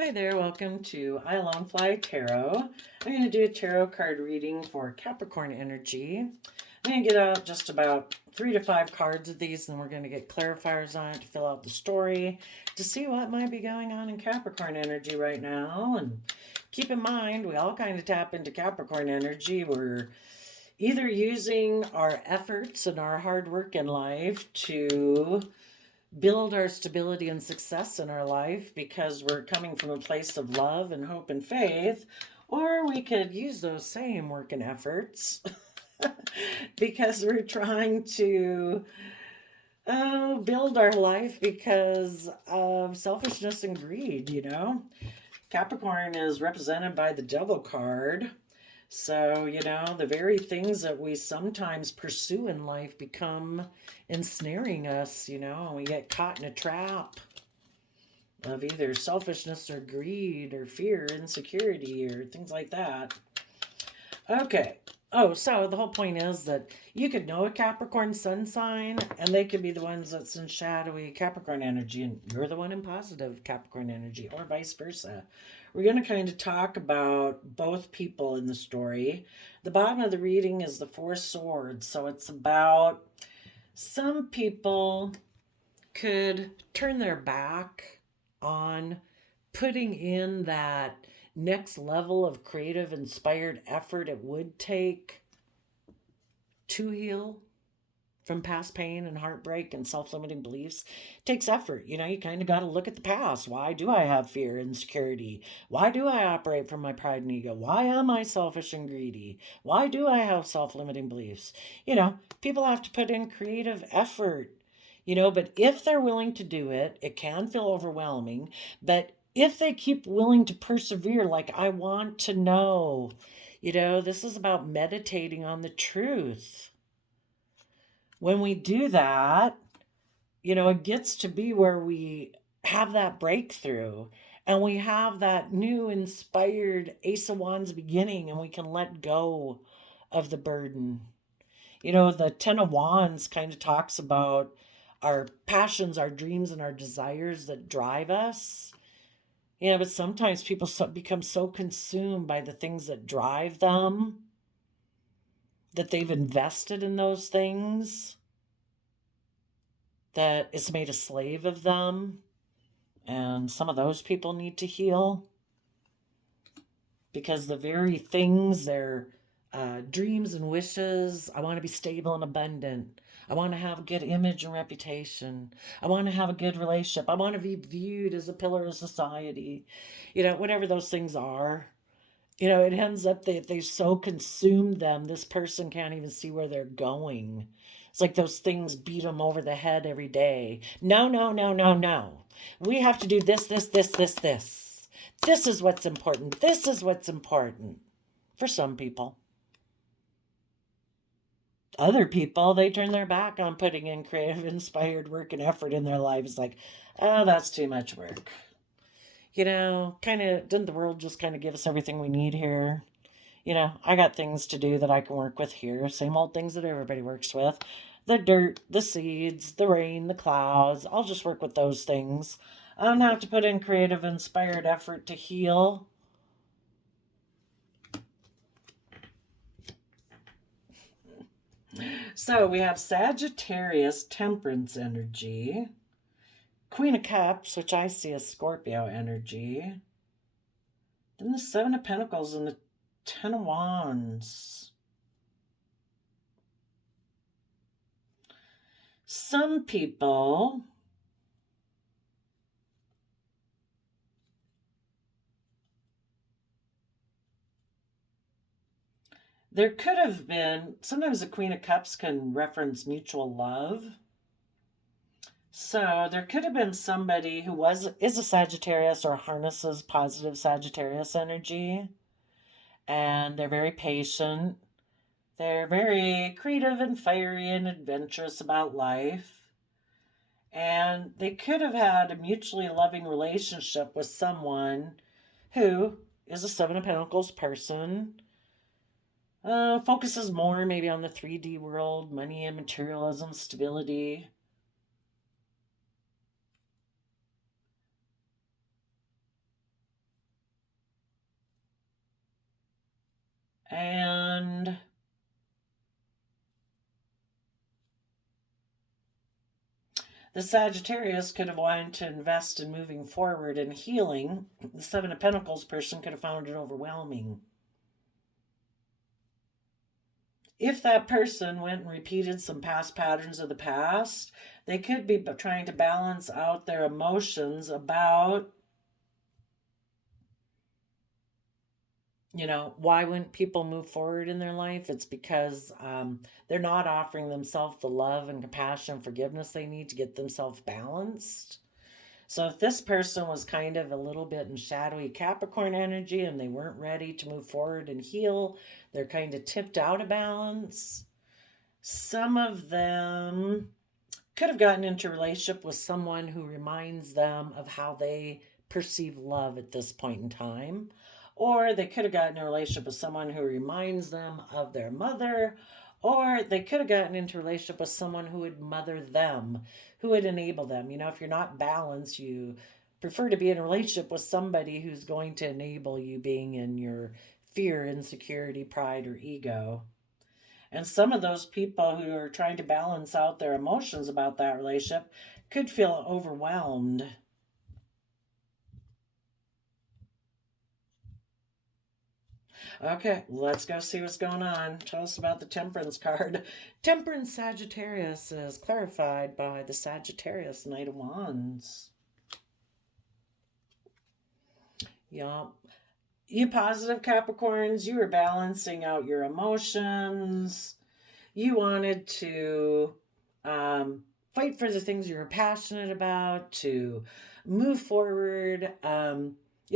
Hi there, welcome to I Alone Fly Tarot. I'm going to do a tarot card reading for Capricorn energy. I'm going to get out just about 3 to 5 cards of these, and we're going to get clarifiers on it to fill out the story to see what might be going on in Capricorn energy right now. And keep in mind, we all kind of tap into Capricorn energy. We're either using our efforts and our hard work in life to build our stability and success in our life because we're coming from a place of love and hope and faith, or we could use those same work and efforts because we're trying to build our life because of selfishness and greed. Capricorn is represented by the Devil card. So, the very things that we sometimes pursue in life become ensnaring us, and we get caught in a trap of either selfishness or greed or fear, insecurity, or things like that. Okay. Oh, so the whole point is that you could know a Capricorn sun sign, and they could be the ones that's in shadowy Capricorn energy, and you're the one in positive Capricorn energy, or vice versa. We're going to kind of talk about both people in the story. The bottom of the reading is the Four Swords, so it's about some people could turn their back on putting in that next level of creative, inspired effort it would take to heal from past pain and heartbreak and self-limiting beliefs. It takes effort. You kind of got to look at the past. Why do I have fear and insecurity? Why do I operate from my pride and ego? Why am I selfish and greedy? Why do I have self-limiting beliefs? People have to put in creative effort, but if they're willing to do it, it can feel overwhelming. But if they keep willing to persevere, like I want to know, this is about meditating on the truth. When we do that, it gets to be where we have that breakthrough and we have that new inspired Ace of Wands beginning, and we can let go of the burden. The Ten of Wands kind of talks about our passions, our dreams, and our desires that drive us. But sometimes people become so consumed by the things that drive them that they've invested in those things that it's made a slave of them. And some of those people need to heal because the very things, their dreams and wishes, I want to be stable and abundant. I want to have a good image and reputation. I want to have a good relationship. I want to be viewed as a pillar of society. Whatever those things are, it ends up that they so consumed them, this person can't even see where they're going. It's like those things beat them over the head every day. No, no, no, no, no. We have to do this, this, this, this, this. This is what's important. This is what's important for some people. Other people, they turn their back on putting in creative, inspired work and effort in their lives. Like, oh, that's too much work. Didn't the world just kind of give us everything we need here? I got things to do that I can work with here. Same old things that everybody works with. The dirt, the seeds, the rain, the clouds. I'll just work with those things. I don't have to put in creative, inspired effort to heal. So we have Sagittarius, Temperance energy. Queen of Cups, which I see as Scorpio energy. Then the Seven of Pentacles and the Ten of Wands. Some people there could have been, sometimes the Queen of Cups can reference mutual love. So there could have been somebody who is a Sagittarius or harnesses positive Sagittarius energy. And they're very patient. They're very creative and fiery and adventurous about life. And they could have had a mutually loving relationship with someone who is a Seven of Pentacles person. Focuses more maybe on the 3D world, money and materialism, stability. And the Sagittarius could have wanted to invest in moving forward and healing. The Seven of Pentacles person could have found it overwhelming. If that person went and repeated some past patterns of the past, they could be trying to balance out their emotions about, why wouldn't people move forward in their life? It's because they're not offering themselves the love and compassion and forgiveness they need to get themselves balanced. So if this person was kind of a little bit in shadowy Capricorn energy and they weren't ready to move forward and heal, they're kind of tipped out of balance. Some of them could have gotten into a relationship with someone who reminds them of how they perceive love at this point in time. Or they could have gotten in a relationship with someone who reminds them of their mother. Or they could have gotten into a relationship with someone who would mother them, who would enable them. If you're not balanced, you prefer to be in a relationship with somebody who's going to enable you being in your fear, insecurity, pride, or ego. And some of those people who are trying to balance out their emotions about that relationship could feel overwhelmed. Okay, let's go see what's going on. Tell us about the Temperance card. Temperance Sagittarius is clarified by the Sagittarius Knight of Wands. Yup. You positive Capricorns, you were balancing out your emotions. You wanted to fight for the things you're passionate about, to move forward.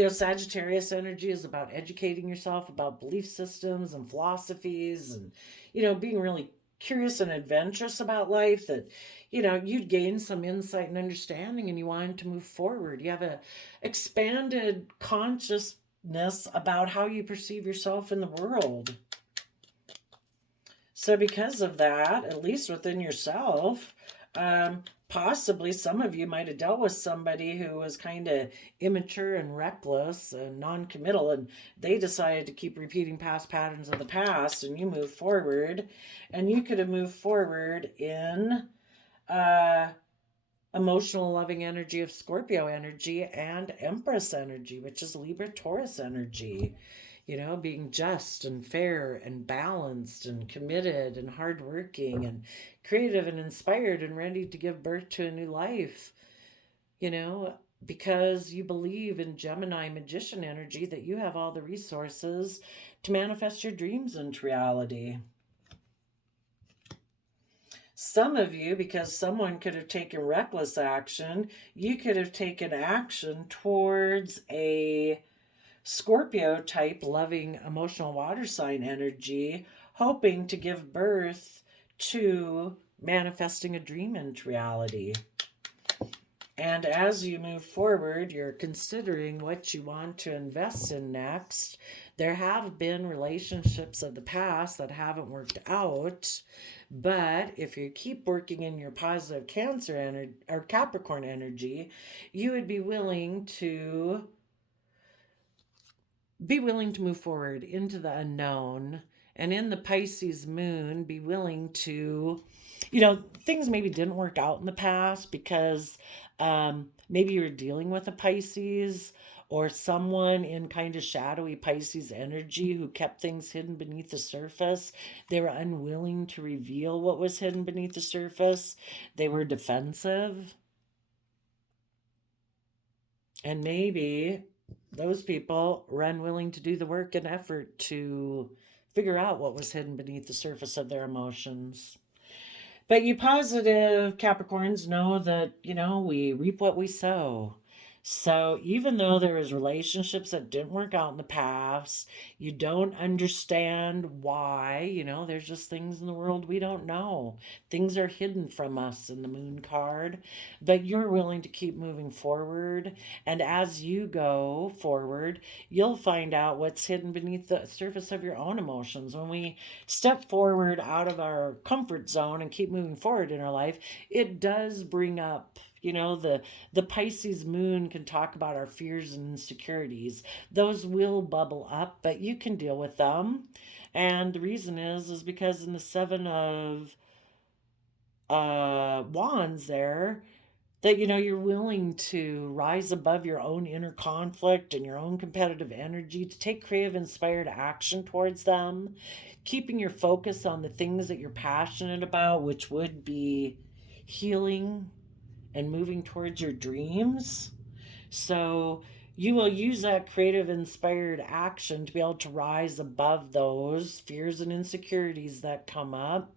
Sagittarius energy is about educating yourself about belief systems and philosophies and, being really curious and adventurous about life, that, you'd gain some insight and understanding and you wanted to move forward. You have a expanded consciousness about how you perceive yourself in the world. So because of that, at least within yourself, possibly some of you might have dealt with somebody who was kind of immature and reckless and non-committal, and they decided to keep repeating past patterns of the past, and you move forward, and you could have moved forward in emotional loving energy of Scorpio energy and Empress energy, which is Libra Taurus energy. Being just and fair and balanced and committed and hardworking and creative and inspired and ready to give birth to a new life, because you believe in Gemini magician energy, that you have all the resources to manifest your dreams into reality. Some of you, because someone could have taken reckless action, you could have taken action towards a Scorpio type loving emotional water sign energy, hoping to give birth to manifesting a dream into reality. And as you move forward, you're considering what you want to invest in next. There have been relationships of the past that haven't worked out, but if you keep working in your positive Cancer energy or Capricorn energy, you would be willing to move forward into the unknown, and in the Pisces moon be willing to, things maybe didn't work out in the past because maybe you're dealing with a Pisces or someone in kind of shadowy Pisces energy who kept things hidden beneath the surface. They were unwilling to reveal what was hidden beneath the surface. They were defensive. And maybe those people were unwilling to do the work and effort to figure out what was hidden beneath the surface of their emotions. But you positive Capricorns know that, we reap what we sow. So even though there is relationships that didn't work out in the past, you don't understand why, there's just things in the world we don't know. Things are hidden from us in the moon card, but you're willing to keep moving forward. And as you go forward, you'll find out what's hidden beneath the surface of your own emotions. When we step forward out of our comfort zone and keep moving forward in our life, it does bring up, the Pisces moon can talk about our fears and insecurities. Those will bubble up, but you can deal with them. And the reason is because in the Seven of Wands there, that, you're willing to rise above your own inner conflict and your own competitive energy, to take creative, inspired action towards them, keeping your focus on the things that you're passionate about, which would be healing and moving towards your dreams. So you will use that creative, inspired action to be able to rise above those fears and insecurities that come up,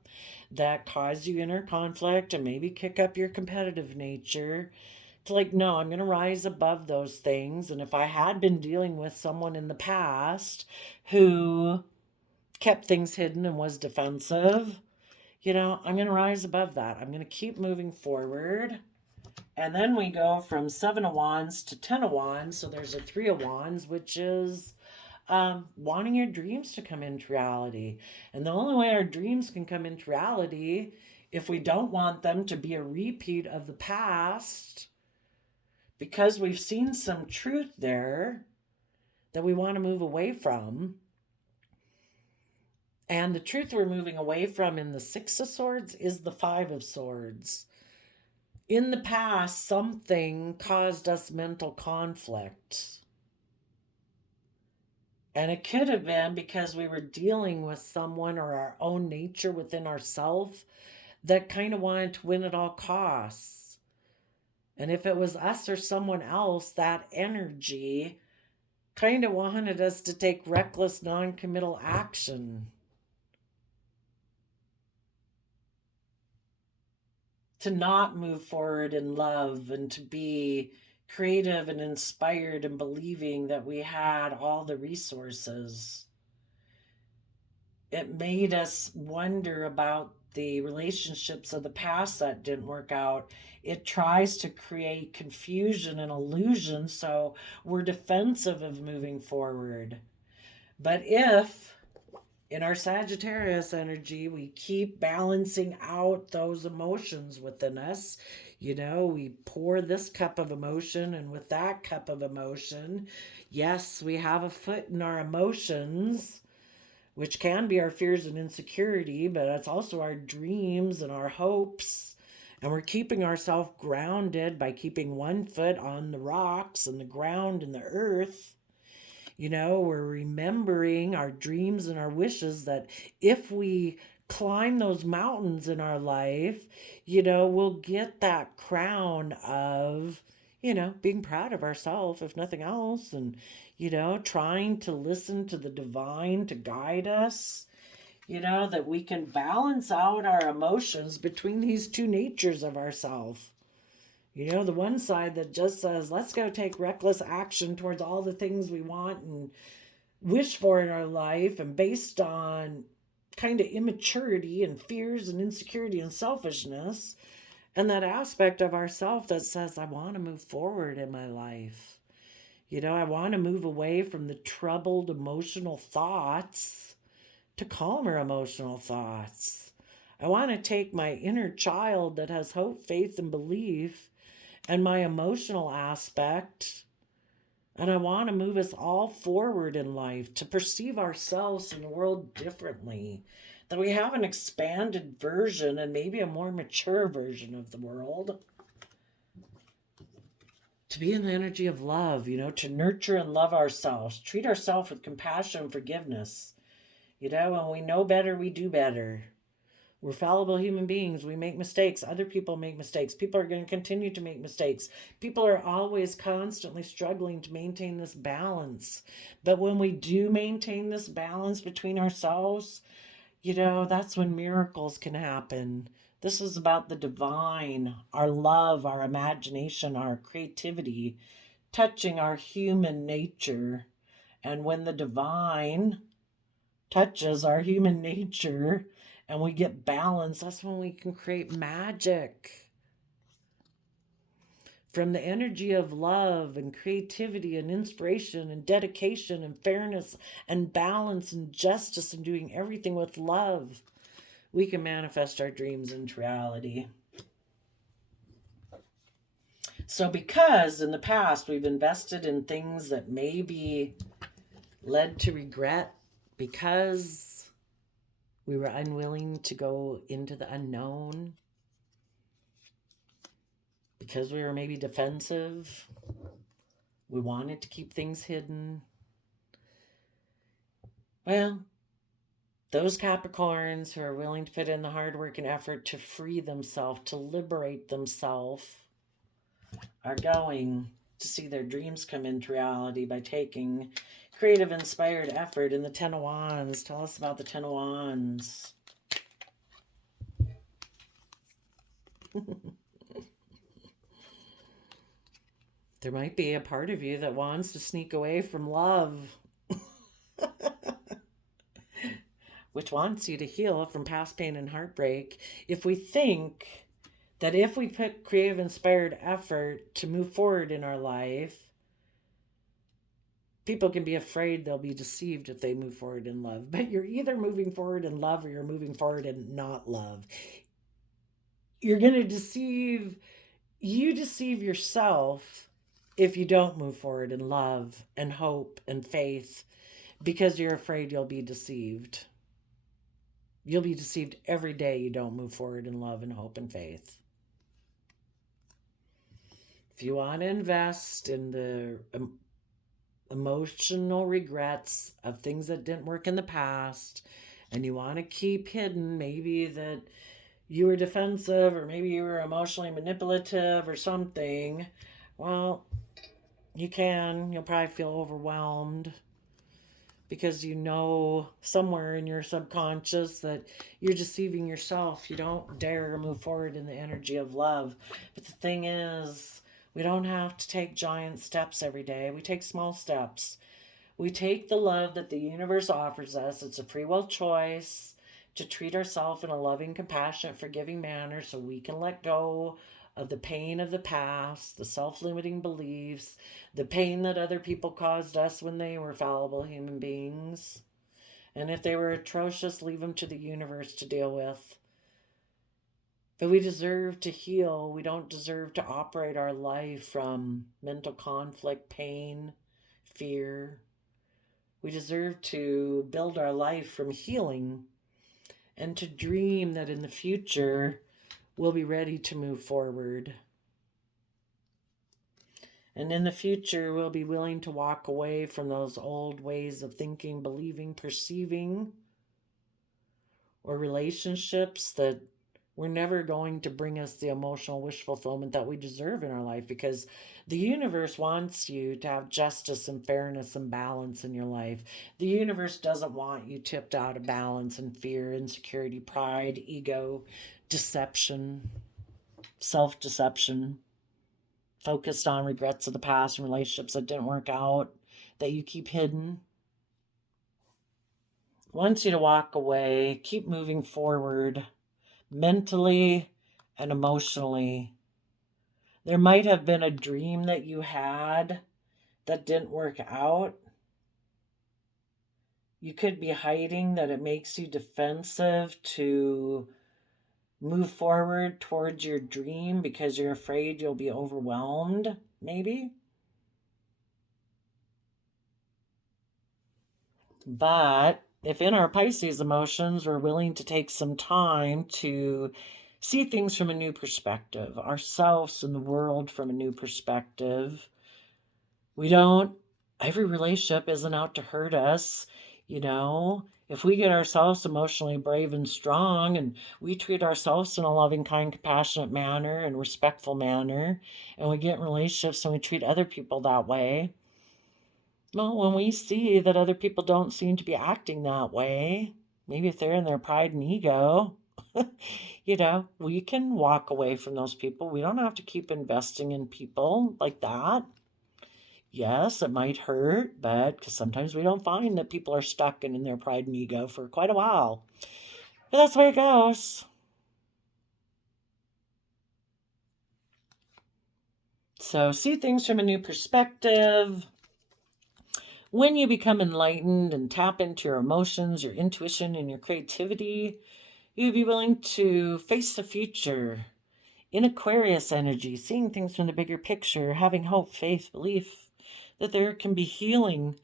that cause you inner conflict and maybe kick up your competitive nature. To like, no, I'm going to rise above those things. And if I had been dealing with someone in the past who kept things hidden and was defensive, I'm going to rise above that. I'm going to keep moving forward. And then we go from Seven of Wands to Ten of Wands. So there's a Three of Wands, which is wanting your dreams to come into reality. And the only way our dreams can come into reality, if we don't want them to be a repeat of the past, because we've seen some truth there that we want to move away from. And the truth we're moving away from in the Six of Swords is the Five of Swords. In the past, something caused us mental conflict. And it could have been because we were dealing with someone or our own nature within ourselves that kind of wanted to win at all costs. And if it was us or someone else, that energy kind of wanted us to take reckless, non-committal action. To not move forward in love and to be creative and inspired and believing that we had all the resources. It made us wonder about the relationships of the past that didn't work out. It tries to create confusion and illusion, so we're defensive of moving forward. But if in our Sagittarius energy, we keep balancing out those emotions within us. We pour this cup of emotion, and with that cup of emotion, yes, we have a foot in our emotions, which can be our fears and insecurity, but it's also our dreams and our hopes. And we're keeping ourselves grounded by keeping one foot on the rocks and the ground and the earth. We're remembering our dreams and our wishes, that if we climb those mountains in our life, we'll get that crown of, being proud of ourselves, if nothing else, and, trying to listen to the divine to guide us, that we can balance out our emotions between these two natures of ourselves. The one side that just says, let's go take reckless action towards all the things we want and wish for in our life, and based on kind of immaturity and fears and insecurity and selfishness. And that aspect of ourself that says, I want to move forward in my life. I want to move away from the troubled emotional thoughts to calmer emotional thoughts. I want to take my inner child that has hope, faith, and belief, and my emotional aspect, and I want to move us all forward in life to perceive ourselves in the world differently, that we have an expanded version and maybe a more mature version of the world, to be in the energy of love, to nurture and love ourselves, treat ourselves with compassion and forgiveness. When we know better, we do better. We're fallible human beings. We make mistakes. Other people make mistakes. People are going to continue to make mistakes. People are always constantly struggling to maintain this balance. But when we do maintain this balance between ourselves, that's when miracles can happen. This is about the divine, our love, our imagination, our creativity, touching our human nature. And when the divine touches our human nature, and we get balance, that's when we can create magic. From the energy of love and creativity and inspiration and dedication and fairness and balance and justice and doing everything with love, we can manifest our dreams into reality. So because in the past we've invested in things that maybe led to regret, because We were unwilling to go into the unknown because we were maybe defensive. We wanted to keep things hidden. Well, those Capricorns who are willing to put in the hard work and effort to free themselves, to liberate themselves, are going to see their dreams come into reality by taking creative, inspired effort. In the Ten of Wands, tell us about the Ten of Wands. There might be a part of you that wants to sneak away from love, which wants you to heal from past pain and heartbreak. If we think that if we put creative, inspired effort to move forward in our life, people can be afraid they'll be deceived if they move forward in love. But you're either moving forward in love or you're moving forward in not love. You're going to deceive yourself if you don't move forward in love and hope and faith, because you're afraid you'll be deceived. You'll be deceived every day you don't move forward in love and hope and faith. If you want to invest in the emotional regrets of things that didn't work in the past, and you want to keep hidden maybe that you were defensive or maybe you were emotionally manipulative or something, well, you can. You'll probably feel overwhelmed because you know somewhere in your subconscious that you're deceiving yourself. You don't dare move forward in the energy of love. But the thing is, we don't have to take giant steps every day. We take small steps. We take the love that the universe offers us. It's a free will choice to treat ourselves in a loving, compassionate, forgiving manner so we can let go of the pain of the past, the self-limiting beliefs, the pain that other people caused us when they were fallible human beings. And if they were atrocious, leave them to the universe to deal with. But we deserve to heal. We don't deserve to operate our life from mental conflict, pain, fear. We deserve to build our life from healing and to dream that in the future we'll be ready to move forward. And in the future, we'll be willing to walk away from those old ways of thinking, believing, perceiving, or relationships that were never going to bring us the emotional wish fulfillment that we deserve in our life, because the universe wants you to have justice and fairness and balance in your life. The universe doesn't want you tipped out of balance and fear, insecurity, pride, ego, deception, self-deception, focused on regrets of the past and relationships that didn't work out, that you keep hidden. Wants you to walk away, keep moving forward, mentally and emotionally. There might have been a dream that you had that didn't work out. You could be hiding that it makes you defensive to move forward towards your dream because you're afraid you'll be overwhelmed, maybe. But if in our Pisces emotions we're willing to take some time to see things from a new perspective, ourselves and the world from a new perspective, every relationship isn't out to hurt us, If we get ourselves emotionally brave and strong and we treat ourselves in a loving, kind, compassionate manner and respectful manner, and we get in relationships and we treat other people that way, well, when we see that other people don't seem to be acting that way, maybe if they're in their pride and ego, we can walk away from those people. We don't have to keep investing in people like that. Yes, it might hurt, but because sometimes we don't find that people are stuck in their pride and ego for quite a while. But that's the way it goes. So see things from a new perspective. When you become enlightened and tap into your emotions, your intuition, and your creativity, you'll be willing to face the future in Aquarius energy, seeing things from the bigger picture, having hope, faith, belief that there can be healing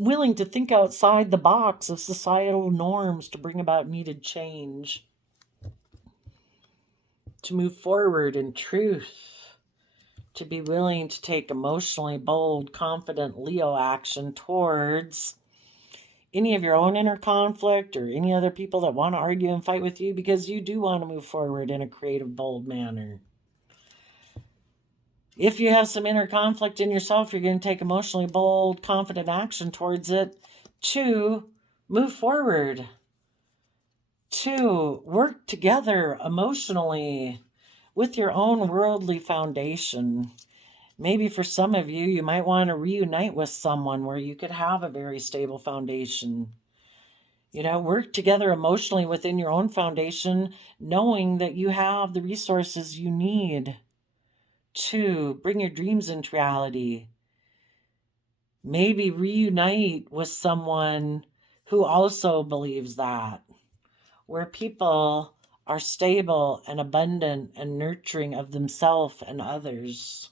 willing to think outside the box of societal norms to bring about needed change, to move forward in truth, to be willing to take emotionally bold, confident Leo action towards any of your own inner conflict or any other people that want to argue and fight with you, because you do want to move forward in a creative, bold manner. If you have some inner conflict in yourself, you're going to take emotionally bold, confident action towards it to move forward, to work together emotionally with your own worldly foundation. Maybe for some of you, you might want to reunite with someone where you could have a very stable foundation. You know, work together emotionally within your own foundation, knowing that you have the resources you need to bring your dreams into reality. Maybe reunite with someone who also believes that, where people are stable and abundant and nurturing of themselves and others.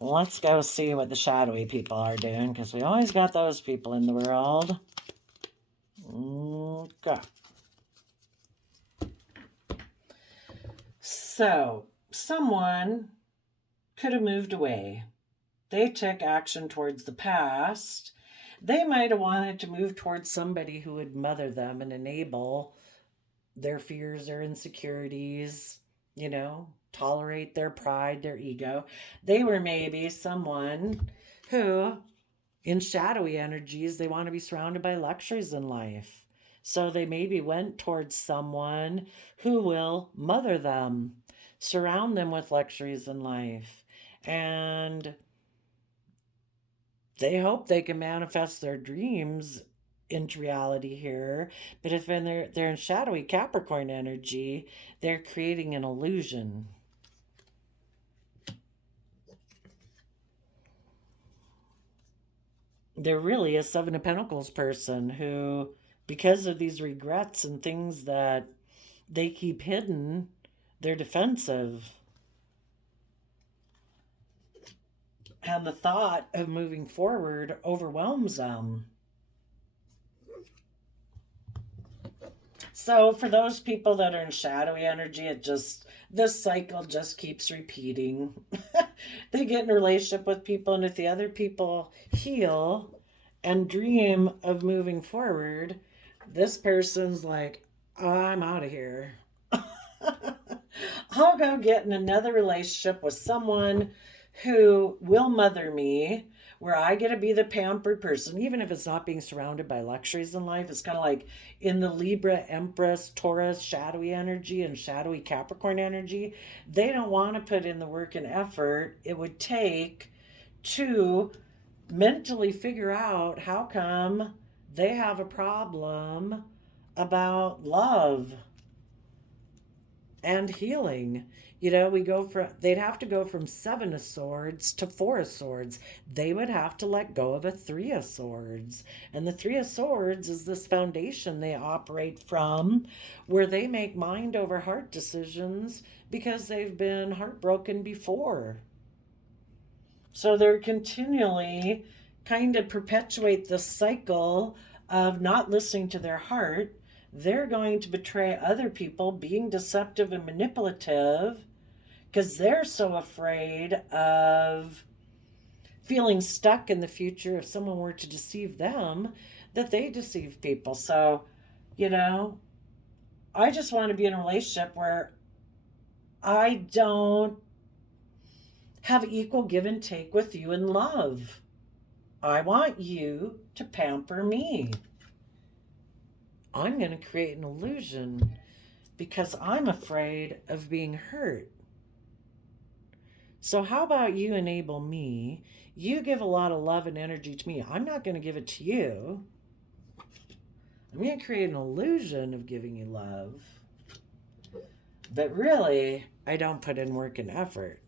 Let's go see what the shadowy people are doing, because we always got those people in the world. Okay. So, someone could have moved away. They took action towards the past. They might have wanted to move towards somebody who would mother them and enable their fears, their insecurities, you know, tolerate their pride, their ego. They were maybe someone who, in shadowy energies, they want to be surrounded by luxuries in life. So they maybe went towards someone who will mother them, surround them with luxuries in life. And they hope they can manifest their dreams into reality here. But if they're in shadowy Capricorn energy, they're creating an illusion. They're really a Seven of Pentacles person who, because of these regrets and things that they keep hidden, they're defensive. And the thought of moving forward overwhelms them. So for those people that are in shadowy energy, this cycle just keeps repeating. They get in a relationship with people, and if the other people heal and dream of moving forward, this person's like, I'm out of here. I'll go get in another relationship with someone who will mother me, where I get to be the pampered person, even if it's not being surrounded by luxuries in life. It's kind of like in the Libra, Empress, Taurus, shadowy energy and shadowy Capricorn energy. They don't want to put in the work and effort it would take to mentally figure out how come they have a problem about love and healing. You know, they'd have to go from Seven of Swords to Four of Swords. They would have to let go of a Three of Swords. And the Three of Swords is this foundation they operate from, where they make mind over heart decisions because they've been heartbroken before. So they're continually kind of perpetuate this cycle of not listening to their heart. They're going to betray other people, being deceptive and manipulative, because they're so afraid of feeling stuck in the future if someone were to deceive them, that they deceive people. So, you know, I just want to be in a relationship where I don't have equal give and take with you in love. I want you to pamper me. I'm going to create an illusion because I'm afraid of being hurt. So how about you enable me? You give a lot of love and energy to me. I'm not going to give it to you. I'm going to create an illusion of giving you love. But really, I don't put in work and effort,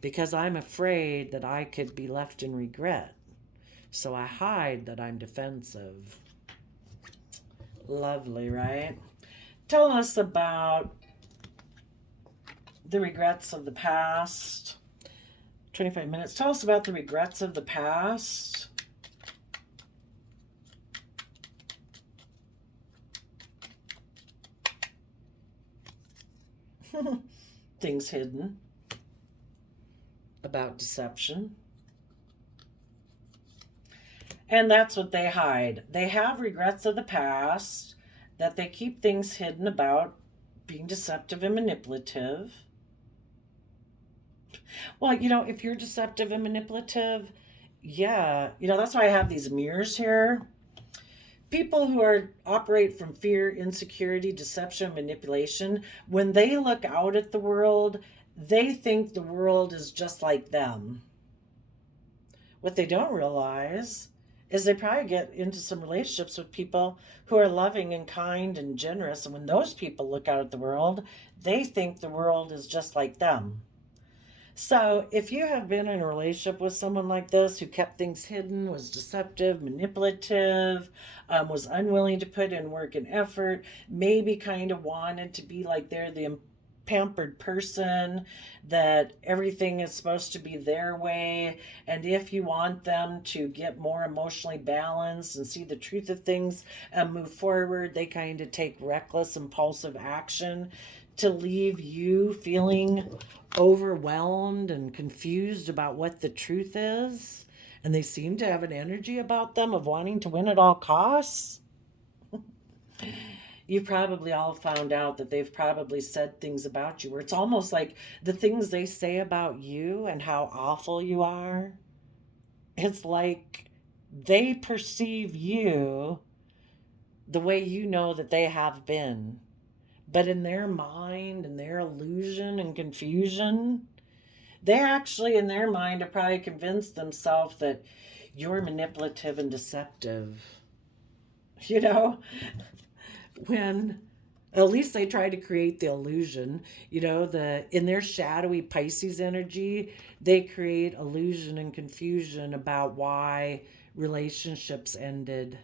because I'm afraid that I could be left in regret. So I hide that I'm defensive. Lovely, right? Tell us about the regrets of the past. 25 minutes. Tell us about the regrets of the past. Things hidden about deception. And that's what they hide. They have regrets of the past, that they keep things hidden about being deceptive and manipulative. Well, if you're deceptive and manipulative, yeah, that's why I have these mirrors here. People who operate from fear, insecurity, deception, manipulation, when they look out at the world, they think the world is just like them. What they don't realize is they probably get into some relationships with people who are loving and kind and generous. And when those people look out at the world, they think the world is just like them. So if you have been in a relationship with someone like this who kept things hidden, was deceptive, manipulative, was unwilling to put in work and effort, maybe kind of wanted to be like they're the pampered person, that everything is supposed to be their way, and if you want them to get more emotionally balanced and see the truth of things and move forward, they kind of take reckless, impulsive action to leave you feeling overwhelmed and confused about what the truth is. And they seem to have an energy about them of wanting to win at all costs. You probably all found out that they've probably said things about you where it's almost like the things they say about you and how awful you are, it's like they perceive you the way you know that they have been. But in their mind and their illusion and confusion, they actually, in their mind, have probably convinced themselves that you're manipulative and deceptive. When at least they try to create the illusion, in their shadowy Pisces energy, they create illusion and confusion about why relationships ended.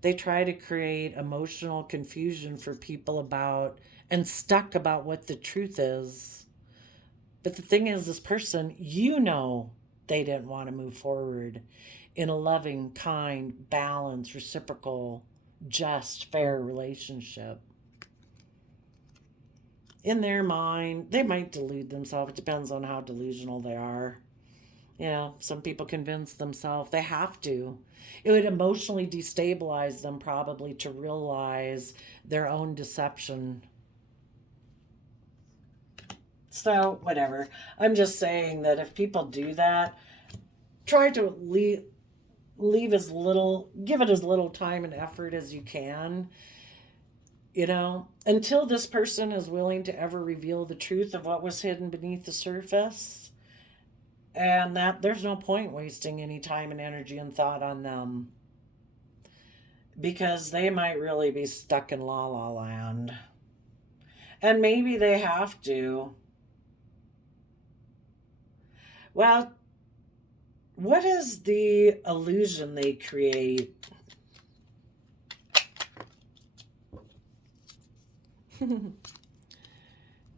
They try to create emotional confusion for people about and stuck about what the truth is. But the thing is, this person, they didn't want to move forward in a loving, kind, balanced, reciprocal, just, fair relationship. In their mind, they might delude themselves. It depends on how delusional they are. Some people convince themselves they have to. It would emotionally destabilize them probably to realize their own deception. So, whatever. I'm just saying that if people do that, try to give it as little time and effort as you can. Until this person is willing to ever reveal the truth of what was hidden beneath the surface. And that there's no point wasting any time and energy and thought on them, because they might really be stuck in la la land. And maybe they have to. Well, what is the illusion they create?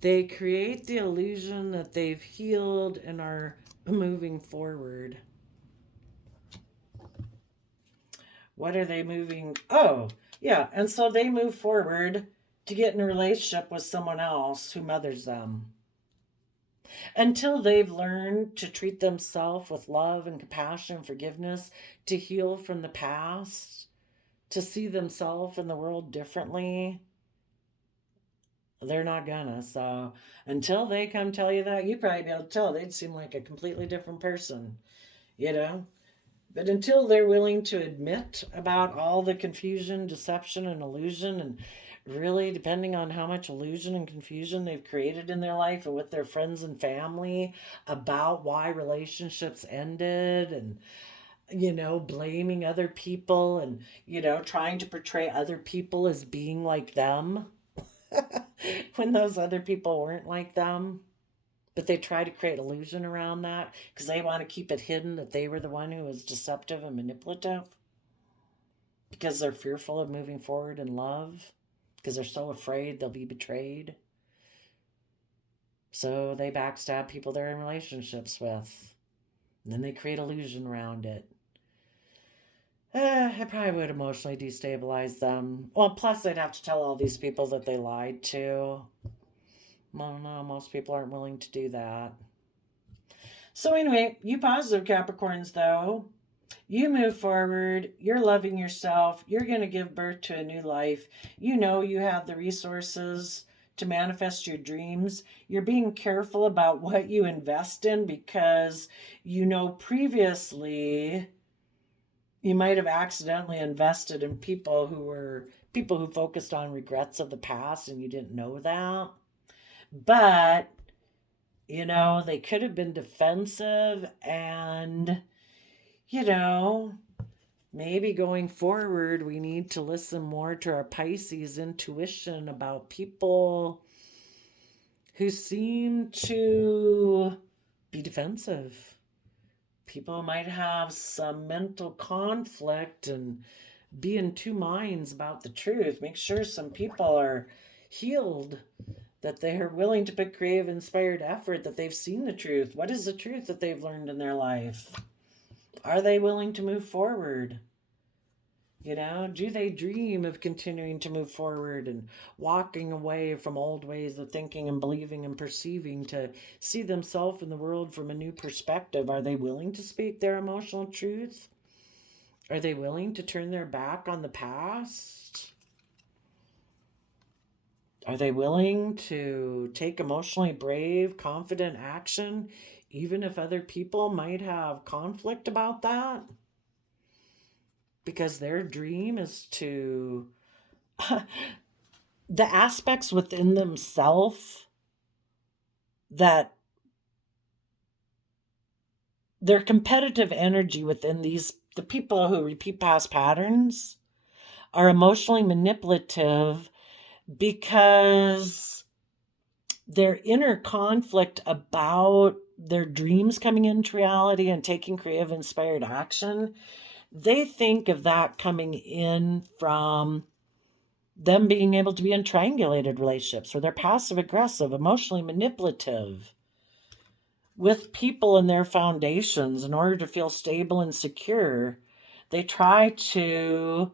They create the illusion that they've healed and are moving forward. What are they moving? Oh, yeah. And so they move forward to get in a relationship with someone else who mothers them. Until they've learned to treat themselves with love and compassion and forgiveness, to heal from the past, to see themselves and the world differently, they're not gonna. So until they come tell you that, you'd probably be able to tell they'd seem like a completely different person, But until they're willing to admit about all the confusion, deception, and illusion, and really depending on how much illusion and confusion they've created in their life and with their friends and family about why relationships ended, and blaming other people, and trying to portray other people as being like them when those other people weren't like them. But they try to create illusion around that because they want to keep it hidden that they were the one who was deceptive and manipulative, because they're fearful of moving forward in love, because they're so afraid they'll be betrayed. So they backstab people they're in relationships with. And then they create illusion around it. It probably would emotionally destabilize them. Well, plus they'd have to tell all these people that they lied to. Well, no, most people aren't willing to do that. So anyway, you positive Capricorns, though, you move forward. You're loving yourself. You're going to give birth to a new life. You know you have the resources to manifest your dreams. You're being careful about what you invest in because you know previously you might have accidentally invested in people who focused on regrets of the past and you didn't know that. But, you know, they could have been defensive and, you know, maybe going forward, we need to listen more to our Pisces intuition about people who seem to be defensive. People might have some mental conflict and be in two minds about the truth. Make sure some people are healed, that they are willing to put creative, inspired effort, that they've seen the truth. What is the truth that they've learned in their life? Are they willing to move forward? You know, do they dream of continuing to move forward and walking away from old ways of thinking and believing and perceiving to see themselves in the world from a new perspective? Are they willing to speak their emotional truth? Are they willing to turn their back on the past? Are they willing to take emotionally brave, confident action, even if other people might have conflict about that? Because their dream is to the aspects within themselves that their competitive energy within the people who repeat past patterns are emotionally manipulative because their inner conflict about their dreams coming into reality and taking creative inspired action, they think of that coming in from them being able to be in triangulated relationships where they're passive aggressive, emotionally manipulative with people in their foundations in order to feel stable and secure. They try to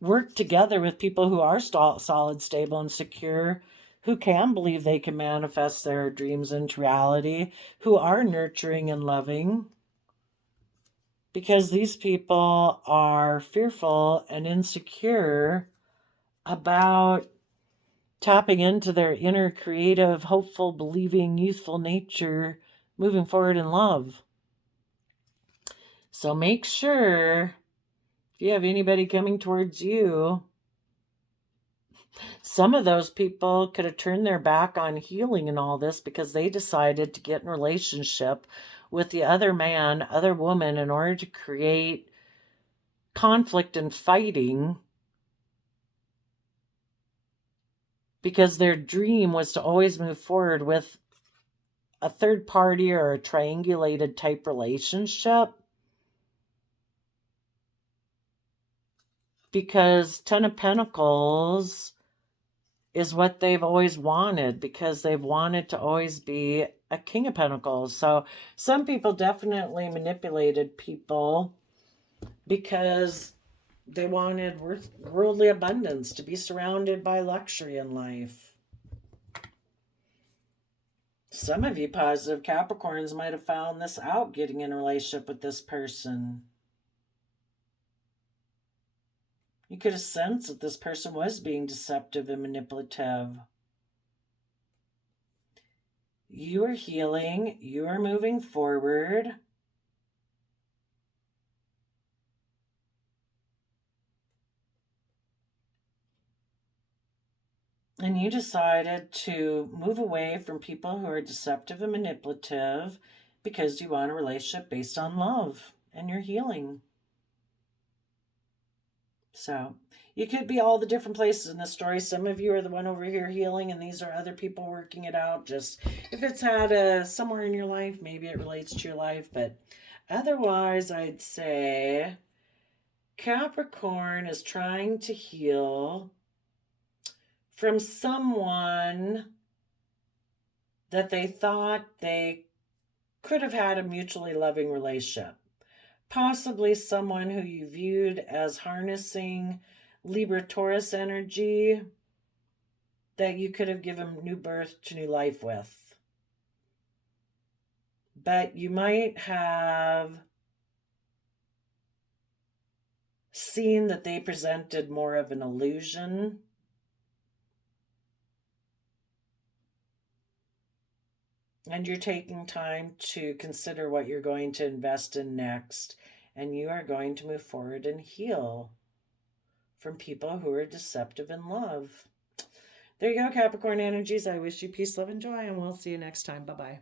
work together with people who are solid, stable, and secure, who can believe they can manifest their dreams into reality, who are nurturing and loving. Because these people are fearful and insecure about tapping into their inner creative, hopeful, believing, youthful nature, moving forward in love. So make sure, if you have anybody coming towards you, some of those people could have turned their back on healing and all this because they decided to get in relationship with the other man, other woman, in order to create conflict and fighting, because their dream was to always move forward with a third party or a triangulated type relationship. Because Ten of Pentacles is what they've always wanted, because they've wanted to always be a King of Pentacles. So some people definitely manipulated people because they wanted worldly abundance, to be surrounded by luxury in life. Some of you positive Capricorns might have found this out getting in a relationship with this person. You could have sensed that this person was being deceptive and manipulative. You are healing. You are moving forward. And you decided to move away from people who are deceptive and manipulative because you want a relationship based on love and you're healing. So you could be all the different places in the story. Some of you are the one over here healing, and these are other people working it out. Just if it's had somewhere in your life, maybe it relates to your life. But otherwise, I'd say Capricorn is trying to heal from someone that they thought they could have had a mutually loving relationship. Possibly someone who you viewed as harnessing Libra-Taurus energy that you could have given new birth to new life with. But you might have seen that they presented more of an illusion. And you're taking time to consider what you're going to invest in next. And you are going to move forward and heal from people who are deceptive in love. There you go, Capricorn energies. I wish you peace, love, and joy, and we'll see you next time. Bye-bye.